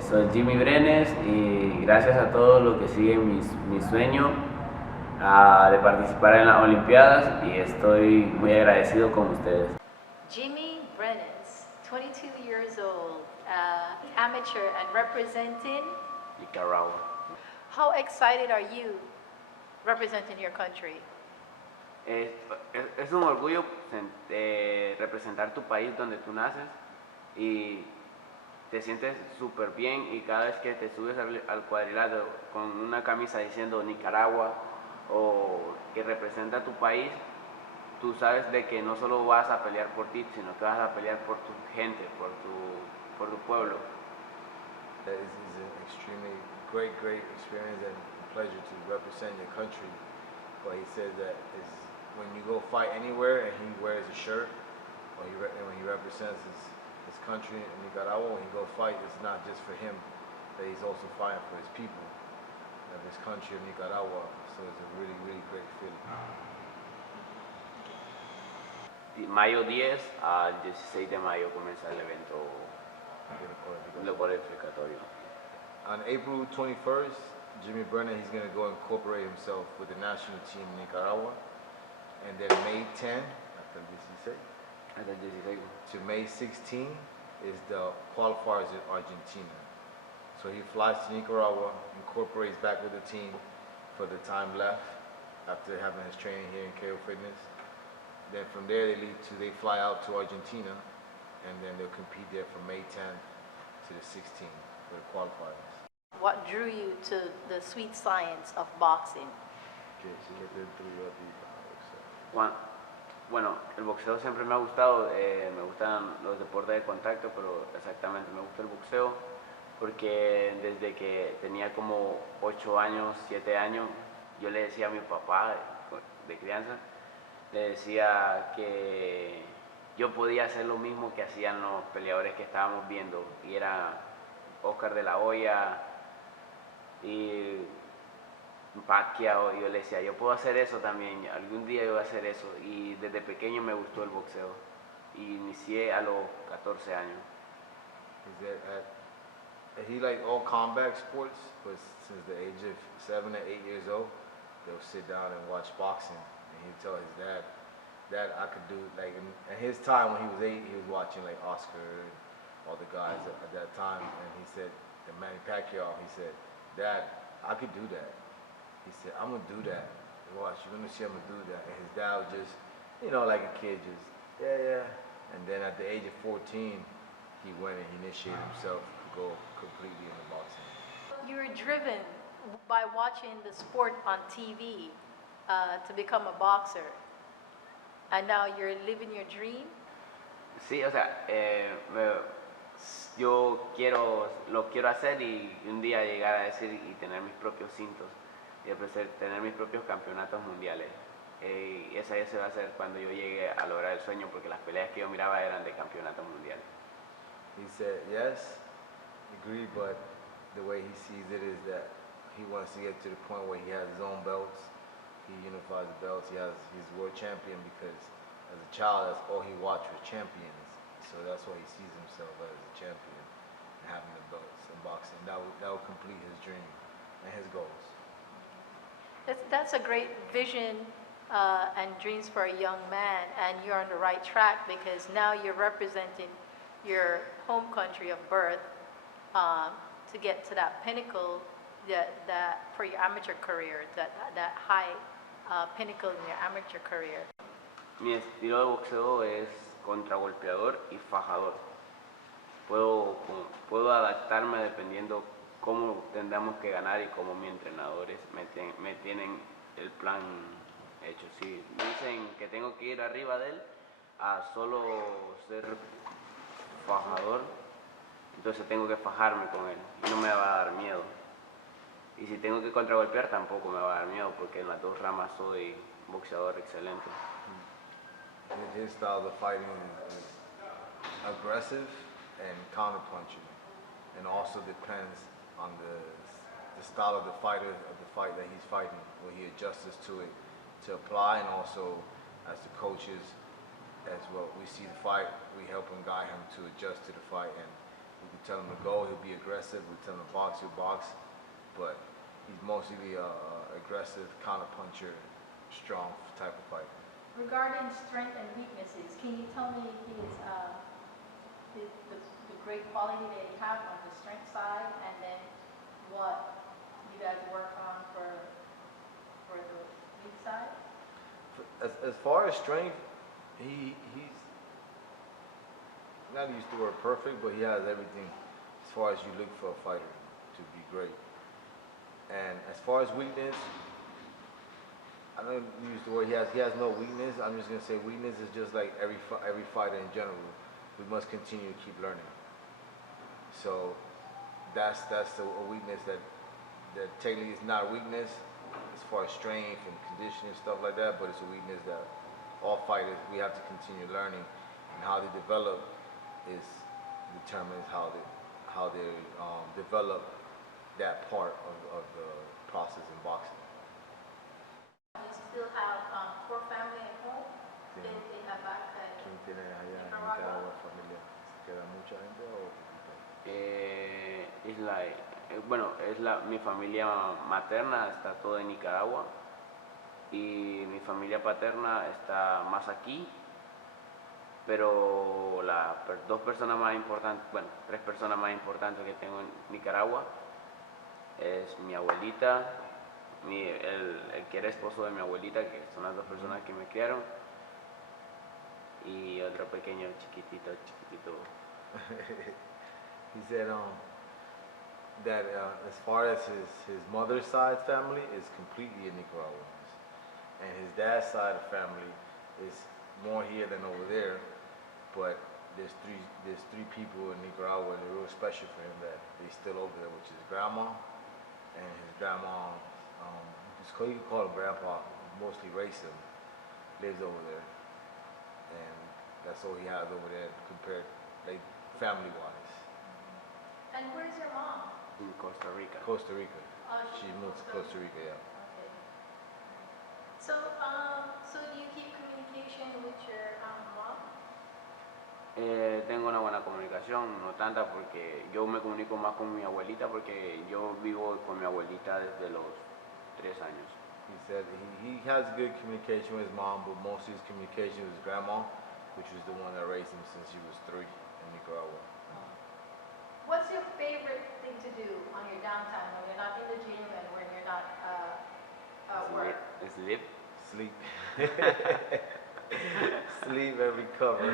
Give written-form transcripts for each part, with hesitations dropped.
Soy Jimmy Brenes y gracias a todos los que siguen mi sueño de participar en las Olimpiadas y estoy muy agradecido con ustedes. Jimmy Brenes, 22 years old, amateur and representing Nicaragua. How excited are you representing your country? Es un orgullo representar tu país donde tú naces y te sientes súper bien, y cada vez que te subes al cuadrilátero con una camisa diciendo Nicaragua o que representa tu país, tú sabes de que no solo vas a pelear por ti, sino que vas a pelear por tu gente, por tu pueblo. It's an extremely great experience and pleasure to represent your country. But he says that when you go fight anywhere and he wears a shirt, or when he represents his country in Nicaragua, when he go fight, it's not just for him, that he's also fighting for his people of his country of Nicaragua. So it's a really great feeling. Mayo 10 al 16 de mayo comienza el evento cualificatorio. On April 21st, Jimmy Brenes, he's going to go incorporate himself with the national team in Nicaragua. And then May 10 to May 16 is the qualifiers in Argentina. So he flies to Nicaragua, incorporates back with the team for the time left after having his training here in KO Fitness. Then from there they fly out to Argentina, and then they'll compete there from May 10th to the 16th for the qualifiers. What drew you to the sweet science of boxing? Bueno, el boxeo siempre me ha gustado, me gustan los deportes de contacto, pero exactamente me gusta el boxeo porque desde que tenía como 8 años, 7 años, yo le decía a mi papá de crianza, le decía que yo podía hacer lo mismo que hacían los peleadores que estábamos viendo, y era Oscar de la Hoya y Pacquiao, y yo le decía, yo puedo hacer eso también, algún día yo voy a hacer eso, y desde pequeño me gustó el boxeo, y inicié a los 14 años. He liked all combat sports, but since the age of 7 or 8 years old, they'll sit down and watch boxing, and he'd tell his dad, I could do, like, in his time when he was 8, he was watching like Oscar and all the guys at that time, and he said, and Manny Pacquiao, he said, Dad, I could do that. He said, I'm gonna do that. Watch, you're gonna see I'm gonna do that. And his dad was just, like a kid, just, yeah. And then at the age of 14, he went and he initiated himself to go completely into boxing. You were driven by watching the sport on TV to become a boxer, and now you're living your dream? Sí, o sea, yo lo quiero hacer y un día llegar a decir y tener mis propios cintos y tener mis propios campeonatos mundiales. Y esa se va a hacer cuando yo llegue a lograr el sueño, porque las peleas que yo miraba eran de campeonatos mundiales. He said, yes, agree, but the way he sees it is that he wants to get to the point where he has his own belts. He unifies the belts. He's world champion, because as a child, that's all he watched was champions. So that's why he sees himself as a champion and having the belts in boxing. That will complete his dream and his goals. That's a great vision and dreams for a young man, and you're on the right track, because now you're representing your home country of birth to get to that pinnacle that for your amateur career, that high pinnacle in your amateur career. Mi estilo de boxeo es contragolpeador y fajador. Puedo adaptarme dependiendo cómo tendamos que ganar y cómo mis entrenadores me tienen el plan hecho. Si me dicen que tengo que ir arriba de él a solo ser fajador, entonces tengo que fajarme con él y no me va a dar miedo. Y si tengo que contragolpear, tampoco me va a dar miedo, porque en las dos ramas soy boxeador excelente. His style of fighting is aggressive and counter-punching, and also depends on the style of the fight that he's fighting, where he adjusts to it to apply, and also as the coaches, as well, we see the fight, we help and guide him to adjust to the fight, and we can tell him to go, he'll be aggressive. We tell him to box, he'll box. But he's mostly aggressive, counter-puncher, strong type of fighter. Regarding strength and weaknesses, can you tell me the great quality that you have on the strength side, and then what you guys work on for the weak side? As far as strength, he's not used the word perfect, but he has everything as far as you look for a fighter to be great. And as far as weakness, I don't use the word he has no weakness. I'm just gonna say weakness is just like every fighter in general. We must continue to keep learning. So that's a weakness that technically is not a weakness as far as strength and conditioning and stuff like that, but it's a weakness that all fighters we have to continue learning, and how they develop is determines how they develop that part of the process in boxing. You still have core family at home? Sí. They have back ¿Quién tiene allá en Nicaragua? Nicaragua familia? ¿Queda mucha gente o poquita? Es bueno, mi familia materna está toda en Nicaragua y mi familia paterna está más aquí, pero las dos personas más importantes, bueno, tres personas más importantes que tengo en Nicaragua es mi abuelita, el que era esposo de mi abuelita, que son las dos personas que me criaron, y otro pequeño chiquitito. He said that as far as his mother's side family is completely in Nicaraguans, and his dad's side of family is more here than over there. But there's three people in Nicaragua that are real special for him that they still over there, which is grandma and his grandma. You can call him grandpa. Mostly raised him, lives over there, and that's all he has over there compared, like family wise. And where's your mom? In Costa Rica. Costa Rica. Oh, She moved to Costa Rica, yeah. Okay. So do you keep communication with your mom? Tengo una buena comunicación, no tanta porque yo me comunico más con mi abuelita porque yo vivo con mi abuelita desde los 3 años. He said he has good communication with his mom, but most of his communication with his grandma, which was the one that raised him since he was 3 in Nicaragua. What's your favorite thing to do on your downtime when you're not in the gym and when you're not work? Sleep. Sleep. Sleep and recover.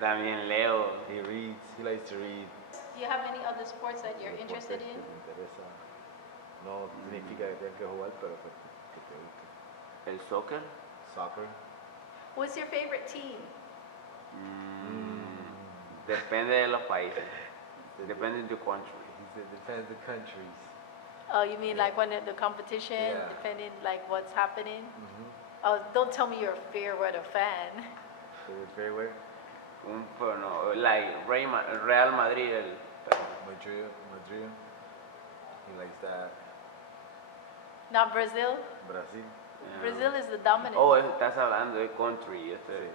También leo. He reads. He likes to read. Do you have any other sports that you're interested in? No significa que tengas que jugar, pero que te guste. El soccer. Soccer. What's your favorite team? Depende de los países. Depende de the country. He said depends the countries. Oh, you mean like when the competition, Yeah. depending like what's happening? Mm-hmm. Oh, don't tell me you're a fair weather fan. Favorite fairway? Bueno, like Real Madrid. Madrid. He likes that. Not Brazil? Brasil. Brazil is the dominant. Oh, estás hablando de country. Sí.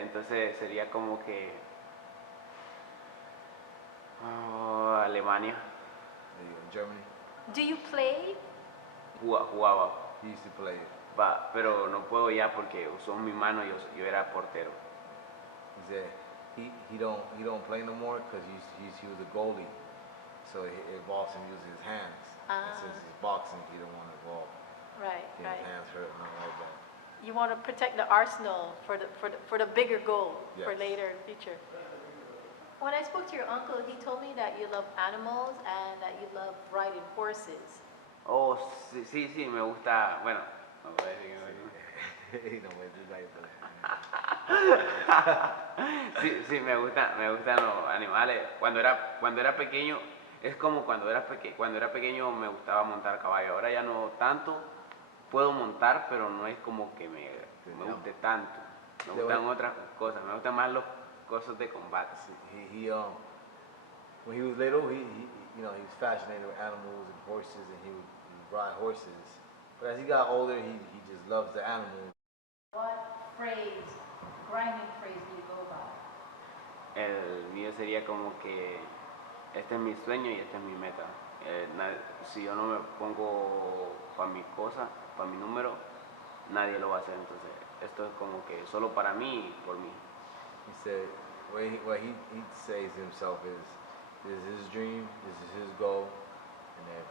Entonces sería como que Alemania. There you go, Germany. Do you play? Jugaba. He used to play it. Pero no puedo ya porque usó mi mano y yo era portero. He said he don't play no more because he was a goalie, so it involves him using his hands. And since he's boxing, he don't want to involve Right, get his hands hurt and all like that. You want to protect the arsenal for the bigger goal for Yes. later future. When I spoke to your uncle, he told me that you love animals and that you love riding horses. Oh, sí, me gusta. Bueno, no voy a decir que me gusta. He don't want to do that, but Sí, me gustan los animales. Cuando era pequeño, es como cuando era pequeño me gustaba montar caballo. Ahora ya no tanto. Puedo montar, pero no es como que me guste tanto. Me gustan otras cosas. Me gustan más los cosas de combate. he when he was little, he was fascinated with animals and horses, and he would ride horses. But as he got older, he just loves the animals. What grinding phrase do you go by? El mío sería como que este es mi sueño y esta es mi meta. Si yo no me pongo para mi cosa, para mi número, nadie lo va a hacer. Entonces, esto es como que solo para mí y por mí. He said, what he says himself is, this is his dream, this is his goal, and if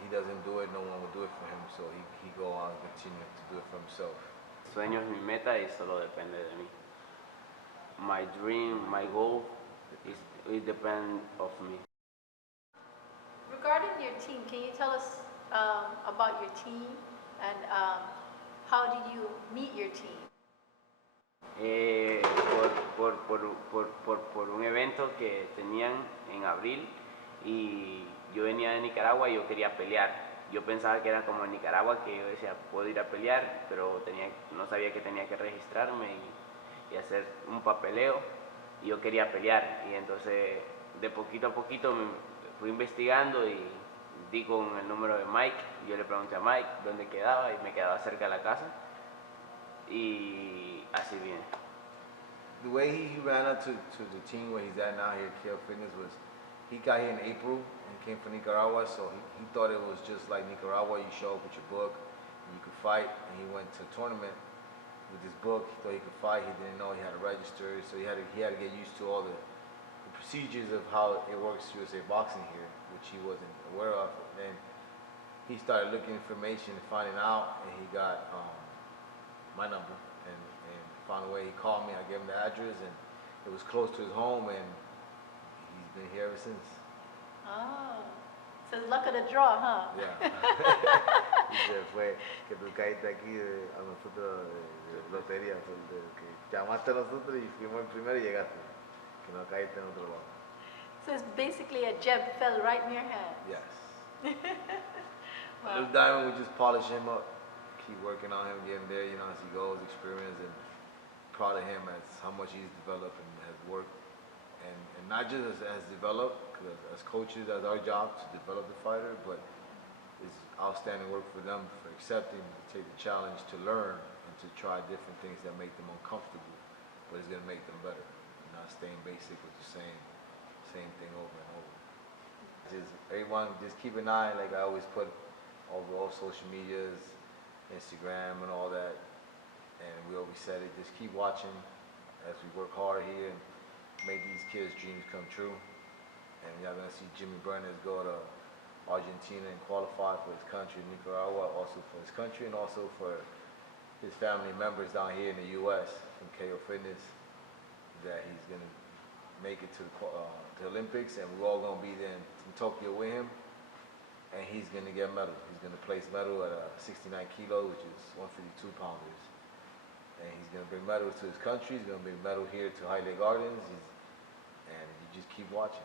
he doesn't do it, no one will do it for him. So he go on and continue to do it for himself. Mi sueño es mi meta y solo depende de mí. My dream, my goal, it depends of me. Regarding your team, can you tell us about your team and how did you meet your team? Por un evento que tenían en abril y yo venía de Nicaragua y yo quería pelear. Yo pensaba que era como en Nicaragua, que yo decía, puedo ir a pelear, pero no sabía que tenía que registrarme y hacer un papeleo y yo quería pelear. Y entonces de poquito a poquito me fui investigando y di con el número de Mike. Yo le pregunté a Mike dónde quedaba y me quedaba cerca de la casa y así viene. The way he ran up to the team where he's at now here at KO Fitness was, he got here in April and came from Nicaragua, so he thought it was just like Nicaragua. You show up with your book and you could fight, and he went to a tournament with his book. He thought he could fight. He didn't know he had to register, so he had to get used to all the procedures of how it works USA boxing here, which he wasn't aware of. Then he started looking information and finding out, and he got my number and found a way. He called me, I gave him the address, and it was close to his home, and he's been here ever since. Oh, so it's luck of the draw, huh? Yeah. Dice, fue que tú caíste aquí a nosotros de lotería, que llamaste a nosotros y fuimos el primero y llegaste, que no caíste en otro lado. So it's basically a gem fell right in your hand. Yes. Wow. Little Diamond, we just polish him up, keep working on him, getting there, you know, as he goes, experience, and proud of him as how much he's developed and has worked, and not just as developed, because as coaches, that's our job to develop the fighter, but it's outstanding work for them for accepting to take the challenge to learn and to try different things that make them uncomfortable, but it's going to make them better, and not staying basic with the same thing over and over. Just everyone, just keep an eye, like I always put over all social medias, Instagram and all that, and we always said it, just keep watching as we work hard here and make these kids' dreams come true. And y'all gonna see Jimmy Brenes go to Argentina and qualify for his country, Nicaragua, also for his country, and also for his family members down here in the U.S. from KO Fitness, that he's gonna make it to the Olympics, and we're all gonna be there in Tokyo with him, and he's gonna get a medal. He's gonna place medal at 69 kilo, which is 152 pounders. And he's going to bring medals to his country. He's going to bring medal here to Highland Gardens. And you just keep watching.